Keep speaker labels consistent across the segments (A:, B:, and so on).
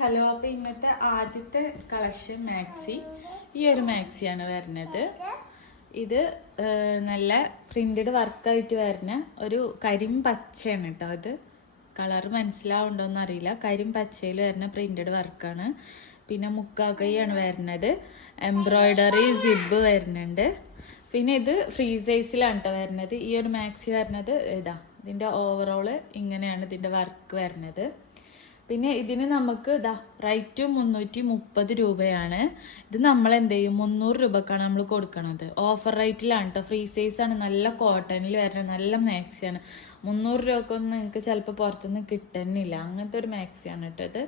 A: Hello അപ്പൊ ഇന്നത്തെ ആദ്യത്തെ കളക്ഷൻ മാക്സി. ഈ ഒരു മാക്സിയാണ് വരുന്നത്. ഇത് നല്ല പ്രിന്റഡ് വർക്കായിട്ട് വരുന്ന ഒരു കരിം പച്ചയാണ് കേട്ടോ അത് കളർ മനസ്സിലാവുണ്ടോ അറിയില്ല. കരിം പച്ചയിൽ വരുന്ന പ്രിന്റഡ് വർക്കാണ്. പിന്നെ മുക്കാക്കൈയാണ് വരുന്നത്. എംബ്രോയിഡറി സിബ് വരുന്നുണ്ട്. പിന്നെ ഇത് ഫ്രീ സൈസിലാണ് കേട്ടോ വരുന്നത്. ഈ ഒരു മാക്സി വരുന്നത് ഇതാ ഇതിന്റെ ഓവറോൾ ഇങ്ങനെയാണ് ഇതിന്റെ വർക്ക് വരുന്നത്. പിന്നെ ഇതിന് നമുക്ക് ഇതാ റൈറ്റ് മുന്നൂറ്റി മുപ്പത് രൂപയാണ്. ഇത് നമ്മൾ എന്ത് ചെയ്യും മുന്നൂറ് രൂപക്കാണ് നമ്മൾ കൊടുക്കണത്. ഓഫർ റേറ്റിലാണ് കേട്ടോ ഫ്രീ ആണ്. നല്ല കോട്ടണിൽ വരുന്ന നല്ല മാക്സിയാണ് മുന്നൂറ് രൂപക്കൊന്നും നിങ്ങൾക്ക് ചിലപ്പോൾ പുറത്തുനിന്ന് കിട്ടുന്നില്ല അങ്ങനത്തെ ഒരു മാക്സിയാണ് കേട്ടോ ഇത്.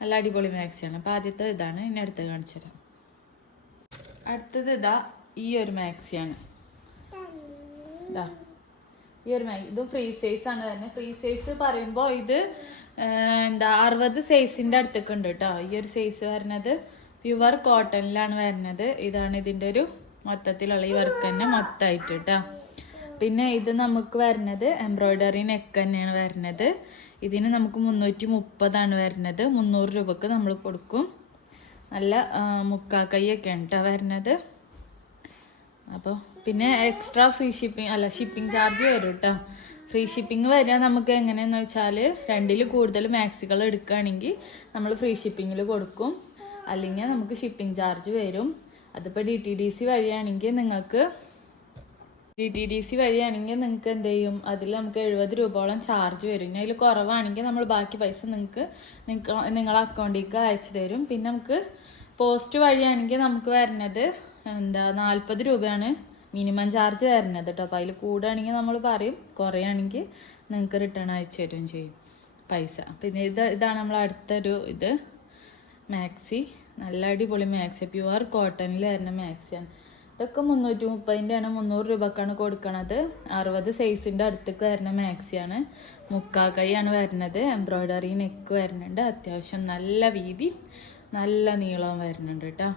A: നല്ല അടിപൊളി മാക്സിയാണ് അപ്പോൾ ആദ്യത്തെ ഇതാണ്. ഇനി അടുത്ത് കാണിച്ചു തരാം. അടുത്തത് ഇതാ ഈ ഒരു മാക്സിയാണ് ഇതാ ഈ ഒരു മാഗി ഇതും ഫ്രീ സൈസ് ആണ് തന്നെ. ഫ്രീ സൈസ് പറയുമ്പോൾ ഇത് എന്താ അറുപത് സൈസിന്റെ അടുത്തൊക്കെ ഉണ്ട് കേട്ടോ ഈ ഒരു സൈസ് വരുന്നത് പ്യുവർ കോട്ടണിലാണ് വരുന്നത്. ഇതാണ് ഇതിന്റെ ഒരു മൊത്തത്തിലുള്ള ഈ വർക്ക് തന്നെ മൊത്തമായിട്ട് കേട്ടോ പിന്നെ ഇത് നമുക്ക് വരുന്നത് എംബ്രോയ്ഡറി നെക്ക് തന്നെയാണ് വരുന്നത്. ഇതിന് നമുക്ക് മുന്നൂറ്റി മുപ്പതാണ് വരുന്നത്. മുന്നൂറ് രൂപക്ക് നമ്മൾ കൊടുക്കും. നല്ല ആ, മുക്കാ കൈയൊക്കെയാണ് കേട്ടോ വരുന്നത്. അപ്പോൾ പിന്നെ എക്സ്ട്രാ ഫ്രീ ഷിപ്പിംഗ് അല്ല ഷിപ്പിംഗ് ചാർജ് വരും കേട്ടോ ഫ്രീ ഷിപ്പിംഗ് വരിക നമുക്ക് എങ്ങനെയാന്ന് വെച്ചാൽ രണ്ടിൽ കൂടുതൽ മാക്സികൾ എടുക്കുകയാണെങ്കിൽ നമ്മൾ ഫ്രീ ഷിപ്പിങ്ങിൽ കൊടുക്കും. അല്ലെങ്കിൽ നമുക്ക് ഷിപ്പിംഗ് ചാർജ് വരും. അതിപ്പോൾ ഡി ടി ഡി സി വഴിയാണെങ്കിൽ നിങ്ങൾക്ക് ഡി ടി ഡി സി വഴിയാണെങ്കിൽ നിങ്ങൾക്ക് എന്ത് ചെയ്യും? അതിൽ നമുക്ക് എഴുപത് രൂപയോളം ചാർജ് വരും. ഇനി അതിൽ കുറവാണെങ്കിൽ നമ്മൾ ബാക്കി പൈസ നിങ്ങൾക്ക് നിങ്ങൾ നിങ്ങളെ അക്കൗണ്ടിലേക്ക് അയച്ചു തരും. പിന്നെ നമുക്ക് പോസ്റ്റ് വഴിയാണെങ്കിൽ നമുക്ക് വരുന്നത് എന്താ നാൽപ്പത് രൂപയാണ് മിനിമം ചാർജ് വരുന്നത് കേട്ടോ അപ്പോൾ അതിൽ കൂടുകയാണെങ്കിൽ നമ്മൾ പറയും കുറയാണെങ്കിൽ നിങ്ങൾക്ക് റിട്ടേൺ അയച്ചു തരുകയും ചെയ്യും പൈസ. പിന്നെ ഇത് ഇതാണ് നമ്മൾ അടുത്തൊരു ഇത്. മാക്സി. നല്ല അടിപൊളി മാക്സി. പ്യുവർ കോട്ടണിൽ വരുന്ന മാക്സിയാണ്. ഇതൊക്കെ മുന്നൂറ്റി മുപ്പതിന്റെ ആണ് മുന്നൂറ് രൂപക്കാണ് കൊടുക്കണത്. അറുപത് സൈസിന്റെ അടുത്തേക്ക് വരുന്ന മാക്സിയാണ്. മുക്കാ കൈയാണ് വരുന്നത്. എംബ്രോയ്ഡറി നെക്ക് വരുന്നുണ്ട്. അത്യാവശ്യം നല്ല വീതി. നല്ല നീളം വരുന്നുണ്ട് കേട്ടോ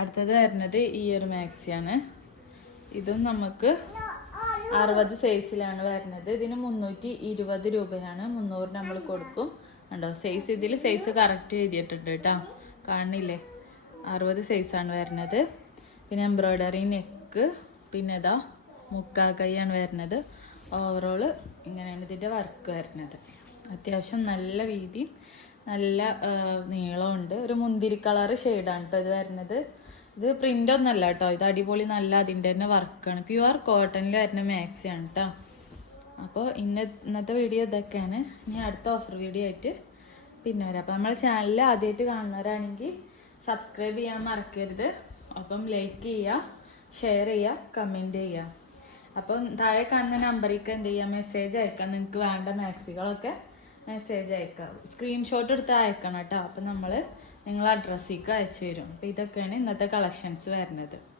A: അടുത്തത് വരുന്നത് ഈ ഒരു മാക്സിയാണ് ഇതും നമുക്ക് അറുപത് സൈസിലാണ് വരുന്നത്. ഇതിന് മുന്നൂറ്റി ഇരുപത് രൂപയാണ്. മുന്നൂറ് നമ്മൾ കൊടുക്കും. ഉണ്ടോ സൈസ് ഇതിൽ സൈസ് കറക്റ്റ് എഴുതിയിട്ടുണ്ട് കേട്ടോ കാണില്ലേ? അറുപത് സൈസാണ് വരുന്നത്. പിന്നെ എംബ്രോയ്ഡറി നെക്ക് പിന്നെ ഇതാ മുക്കാ കൈയാണ് വരുന്നത്. ഓവറോൾ ഇങ്ങനെയാണ് ഇതിന്റെ വർക്ക് വരുന്നത്. അത്യാവശ്യം നല്ല വീതി നല്ല നീളമുണ്ട്. ഒരു മുന്തിരി കളർ ഷെയ്ഡാണ് കേട്ടോ ഇത് വരുന്നത്. ഇത് പ്രിന്റ് ഒന്നല്ല കേട്ടോ ഇത് അടിപൊളി നല്ല അതിന്റെ തന്നെ വർക്കാണ് പ്യുവർ കോട്ടണിൽ വരുന്ന മാക്സിയാണ് കേട്ടോ അപ്പോൾ ഇന്ന ഇന്നത്തെ വീഡിയോ ഇതൊക്കെയാണ്. ഇനി അടുത്ത ഓഫർ വീഡിയോ ആയിട്ട് പിന്നെ വരാം. അപ്പോൾ നമ്മളെ ചാനലിൽ ആദ്യമായിട്ട് കാണുന്നവരാണെങ്കിൽ സബ്സ്ക്രൈബ് ചെയ്യാൻ മറക്കരുത്. അപ്പം ലൈക്ക് ചെയ്യുക ഷെയർ ചെയ്യുക കമന്റ് ചെയ്യുക അപ്പം താഴെ കാണുന്ന നമ്പറിലേക്ക് എന്ത് ചെയ്യുക മെസ്സേജ് അയക്കാം. നിങ്ങൾക്ക് വേണ്ട മാക്സികളൊക്കെ മെസ്സേജ് അയക്കാം. സ്ക്രീൻഷോട്ട് എടുത്ത് അയക്കണം കേട്ടോ. അപ്പം നമ്മൾ നിങ്ങളെ അഡ്രസ്സിലേക്ക് അയച്ചു തരും. അപ്പം ഇതൊക്കെയാണ് ഇന്നത്തെ കളക്ഷൻസ് വരുന്നത്.